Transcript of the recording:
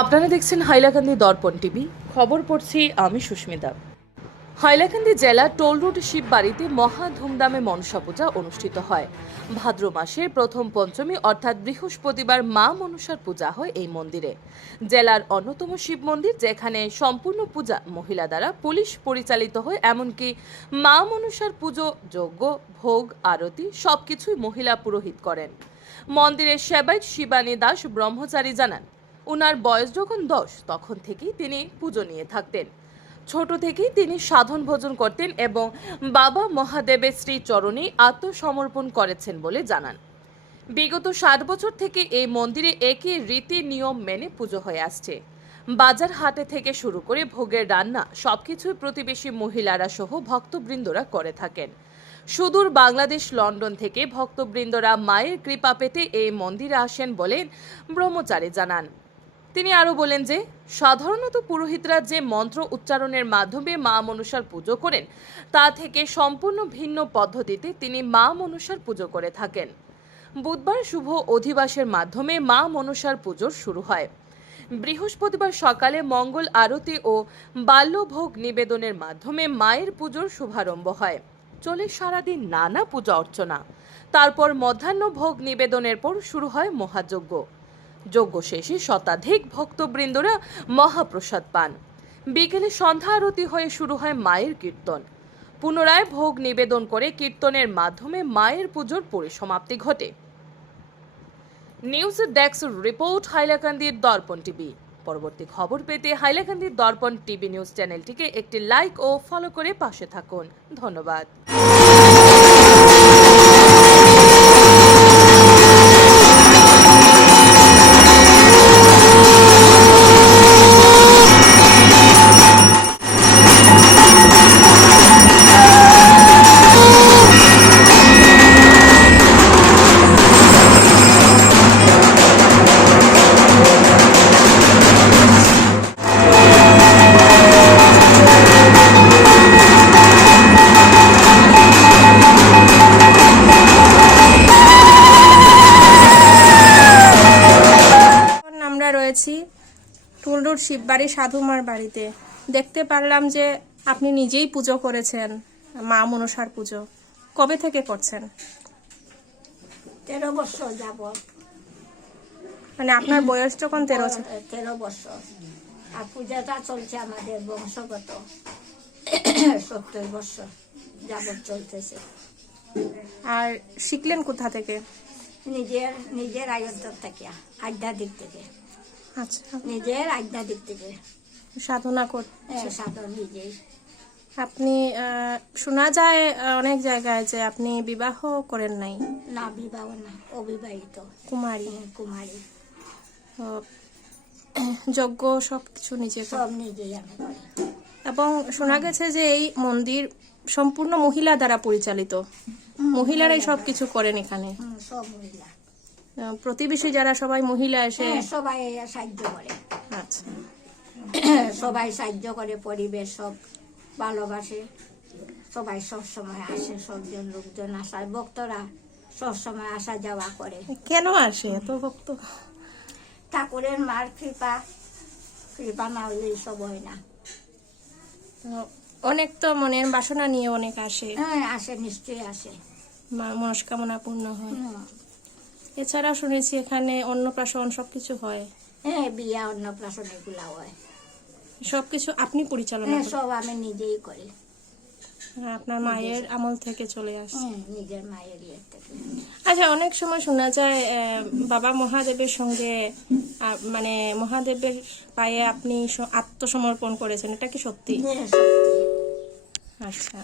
আপনারা দেখছেন হাইলাকান্দি দর্পণ টিভি। খবর পড়ছি আমি সুস্মিতা। হাইলাকান্দি জেলা টোল রোড শিববাড়িতে মহা ধুমধামে মনসা পূজা অনুষ্ঠিত হয়। ভাদ্র মাসের প্রথম পঞ্চমী অর্থাৎ বৃহস্পতিবার মা মনসার পূজা হয় এই মন্দিরে। জেলার অন্যতম শিব মন্দির, যেখানে সম্পূর্ণ পূজা মহিলা দ্বারা পুলিশ পরিচালিত হয়। এমনকি মা মনসার পুজো, যজ্ঞ, ভোগ, আরতি সবকিছুই মহিলা পুরোহিত করেন। মন্দিরের সেবায়ত শিবানী দাস ব্রহ্মচারী জানান, উনার বয়স যখন 10 তখন থেকেই তিনি পুজো নিয়ে থাকতেন। ছোট থেকেই তিনি সাধন ভোজন করতেন এবং বাবা মহাদেবের শ্রী চরণে আত্মসমর্পণ করেছেন বলে জানান। বিগত 60 বছর থেকে এই মন্দিরে একই রীতি নিয়ম মেনে পুজো হয়ে আসছে। বাজার হাটে থেকে শুরু করে ভোগের রান্না সবকিছুই প্রতিবেশী মহিলারা সহ ভক্তবৃন্দরা করে থাকেন। সুদূর বাংলাদেশ লন্ডন থেকে ভক্তবৃন্দরা মায়ের কৃপা পেতে এই মন্দিরে আসেন বলেন ব্রহ্মচারী জানান। তিনি আরো বলেন যে সাধারণত পুরোহিতরা যে মন্ত্র উচ্চারণের মাধ্যমে মা মনসার পুজো করেন, তা থেকে সম্পূর্ণ ভিন্ন পদ্ধতিতে তিনি মা মনসার পুজো করে থাকেন। বুধবার শুভ অধিবাসের মাধ্যমে মা মনসার পুজো শুরু হয়। বৃহস্পতিবার সকালে মঙ্গল আরতি ও বাল্যভোগ নিবেদনের মাধ্যমে মায়ের পুজোর শুভারম্ভ হয়। চলে সারাদিন নানা পূজা অর্চনা। তারপর মধ্যাহ্ন ভোগ নিবেদনের পর শুরু হয় মহাযজ্ঞ। যজ্ঞ শেষে শতাধিক ভক্তবৃন্দরা মহাপ্রসাদ পান। বিকেলে সন্ধ্যা আরতি হয়ে শুরু হয় মায়ের কীর্তন। পুনরায় ভোগ নিবেদন করে কীর্তনের মাধ্যমে মায়ের পুজোর পরিসমাপ্তি ঘটে। নিউজ ডেস্ক রিপোর্ট, হাইলাকান্দির দর্পণ টিভি। পরবর্তী খবর পেতে হাইলাকান্দির দর্পণ টিভি নিউজ চ্যানেলটিকে একটি লাইক ও ফলো করে পাশে থাকুন। ধন্যবাদ। আমরা রয়েছি টোল রোড শিববাড়ি সাধুমার বাড়িতে। দেখতে পারলাম যে আপনি নিজেই পুজো করেছেন, মা মনসার পুজো। কবে থেকে করছেন? 13 বছর যাব। মানে আপনার বয়স যখন 13 বছর। আর পূজাটা চলছে আমাদের বংশগত 70 বছর যাবত চলতেছে। আর শিখলেন কোথা থেকে? নিজের আয়ত্তর থেকে, আধ্যাত্মিক থেকে। আচ্ছা, নিজের আধ্যাত্মিক থেকে সাধনা কর সাধন নিজেই। আপনি শোনা যায় অনেক জায়গায় যে আপনি বিবাহ করেন নাই। না, বিবাহ না, অবিবাহিত কুমারী। কুমারী। তো যজ্ঞ সবকিছু নিজে সব নিজেই আমি করি। এবং শোনা গেছে যে এই মন্দির সম্পূর্ণ মহিলা দ্বারা পরিচালিত। মহিলারাই সবকিছু করেন এখানে। সব মহিলা, প্রতিবেশী যারা সবাই মহিলা এসে সবাই সাহায্য করে। আচ্ছা, সবাই সাহায্য করে, পরিবেশ সব ভালোবাসে। সবাই সব সময় আসে, সবজন লোকজন আসার, ভক্তরা সব সময় আসা যাওয়া করে। কেন আসে এত ভক্ত? ঠাকুরের মার কৃপা না হলে সব হয় না। অনেক তো মনের বাসনা নিয়ে অনেক আসে। হ্যাঁ, আসে, নিশ্চয়ই আসে। মনস্কামনা পূর্ণ হয়। এছাড়া শুনেছি এখানে অন্নপ্রাশন সবকিছু হয়। হ্যাঁ, বিয়া অন্নপ্রাশন এগুলা হয়। সবকিছু আপনি পরিচালনা হ্যাঁ, করেন? সব আমি নিজেই করি। আপনার মায়ের আমল থেকে চলে আসে? নিজের মায়ের ইয়ে থেকে। আচ্ছা, অনেক সময় শোনা যায় বাবা মহাদেবের সঙ্গে মানে মহাদেবের পায়ে আপনি আত্মসমর্পণ করেছেন, এটা কি সত্যি? হ্যাঁ, সত্যি। আচ্ছা।